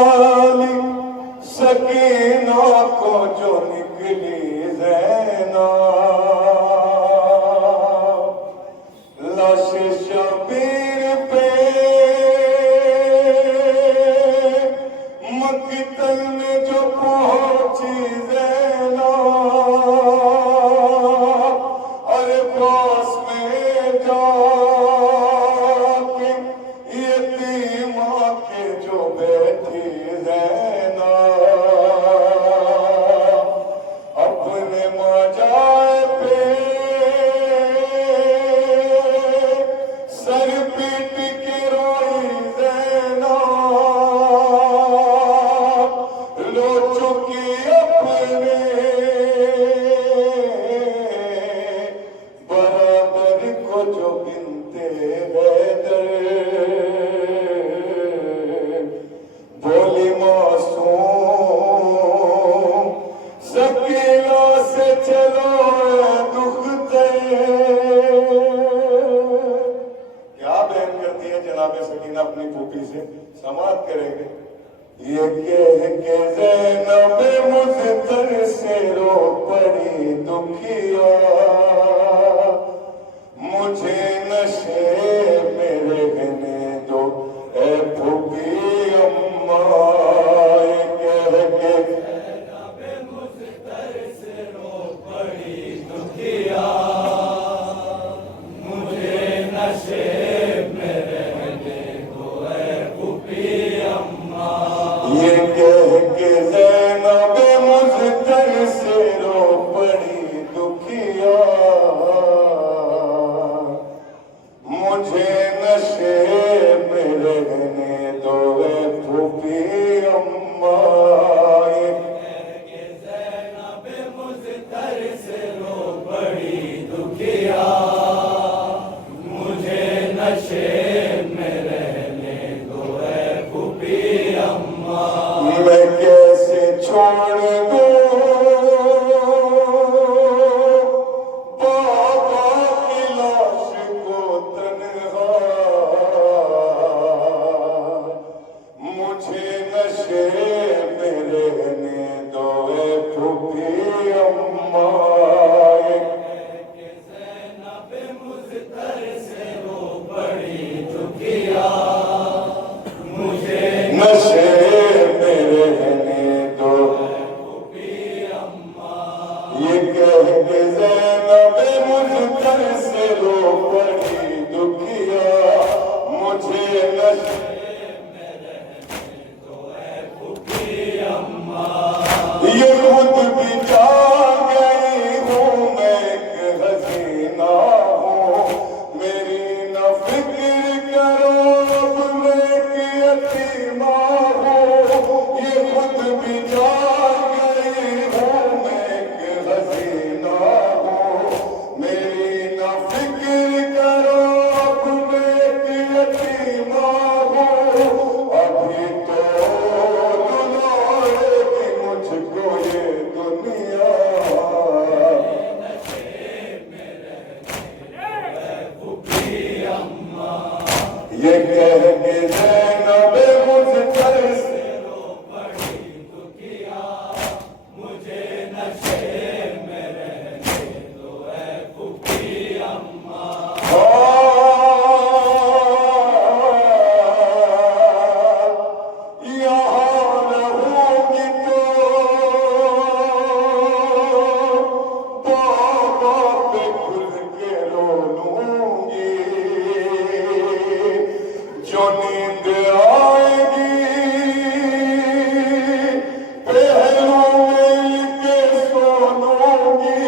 वाली सकीना को जो निकली ज़ैनब, लाश शबीर पे मक्तल में जो पहुंची ज़ैनब, अरे पास में जाके यतीमा के जो बैठी ज़ैनब, अपने मजाए पे सर पीट के रोई ज़ैनब, लो चुकी अपने बराबर को जो गिनते हैदर, बोली मासूम सकीना से चलो दुखते। क्या बयान करती है जनाबे सकीना अपनी फूफी से, समात करेंगे। ये कह के ज़ैनब मुज़्तर से रो पड़ी दुखिया, मुझे नशे में रहने दो ए फूफी अम्मा। ये कह के मुझतर से रो पड़ी दुखिया, मुझे नशे में रहने दो ऐ फूफी अम्मा। ये कह के ज़ैनब मुज़तर से रो पड़ी दुखिया, मुझे नशे में रहने दो ऐ फूफी अम्मा। ज़ैनब मुज़तर से रो पड़ी दुखिया, मुझे नशे में रहने दो ऐ फूफी अम्मा। मैं कैसे छोड़ दूं बाबा की लाश को तन्हा, मुझे नशे में रहने दो ऐ फूफी अम्मा। ज़ैनब मुज़तर से रो पड़ी दुखिया, मुझे नशे में रहने दो फूफी अम्मा। ये कह के ज़ैनब मुज़तर से रो पड़ी दुखिया, मुझे नशे ये खुद भी जान गई हूँ मैं एक हसीना हूँ, मेरी न फिक्र करो अब मैं एक यतीमा हूँ। ये खुद भी जान गई हूँ मैं एक हसीना हूँ, मेरी न फिक्र करो अब मैं एक यतीमा हूँ। अभी तो रुलाएगी मुझको ये दुनिया, ये कह के ज़ैनब मुज़तर से रो पड़ी दुखिया, मुझे नशे में रहने दो ऐ फूफी अम्मा। यहाँ रहूंगी तो बाबा पे खुल के रो लूंगी, जो नींद आएगी पहलू मिल के सो लूंगी।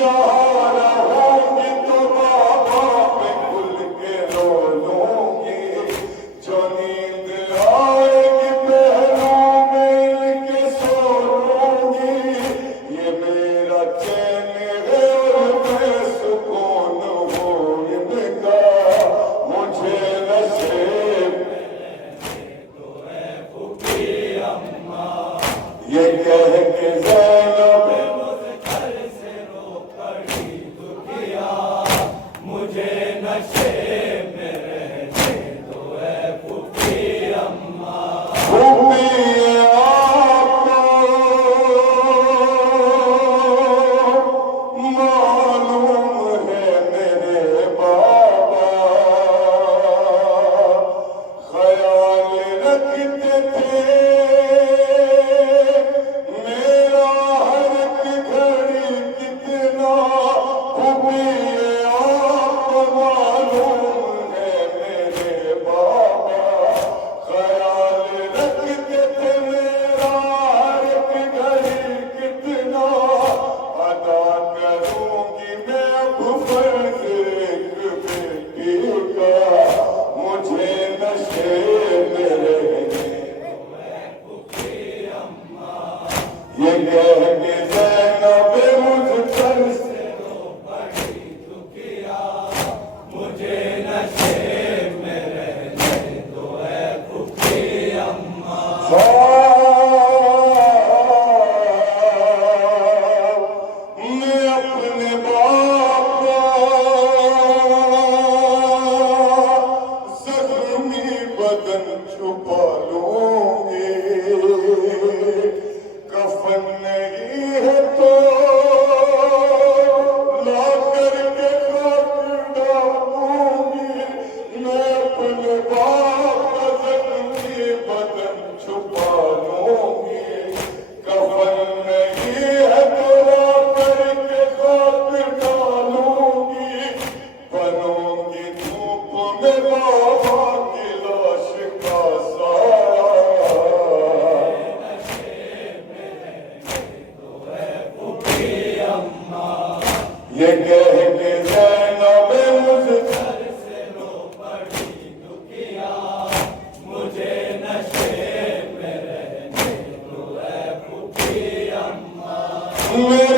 यहाँ रहूंगी तो बाबा पे खुल के रो लूंगी, जो नींद आएगी पहलू मिल के सो लूंगी। ये मेरा चैन है और मैं सुकून हूँ इनका, मुझे नशे ये कह के ज़ैनब मुझतर से रो पड़ी दुखिया, मुझे नशे में रहने दो ऐ फूफी अम्मा। फूफी کہہ کے زینب مجھ پر سے رو پڑی دکھیا مجھے نشے میں رہنے دو اے پھوپھی اماں میں اپنے باپ زخمی بدن چھپا لوں گی کفن نہیں ہے تو لا کر کے خاک ڈالوں گی میں اپنے باپ کا زخمی بدن چھپا لوں گی کفن نہیں ہے تو لا کر کے خاک ڈالوں گی بنوں گی دھوپ میں بابا کی لاش کا سایہ یہ کہہ کے زینب مجھ سر سے رو پڑی دکھیا مجھے نشے میں رہنے دو اے پھوپھی اماں میں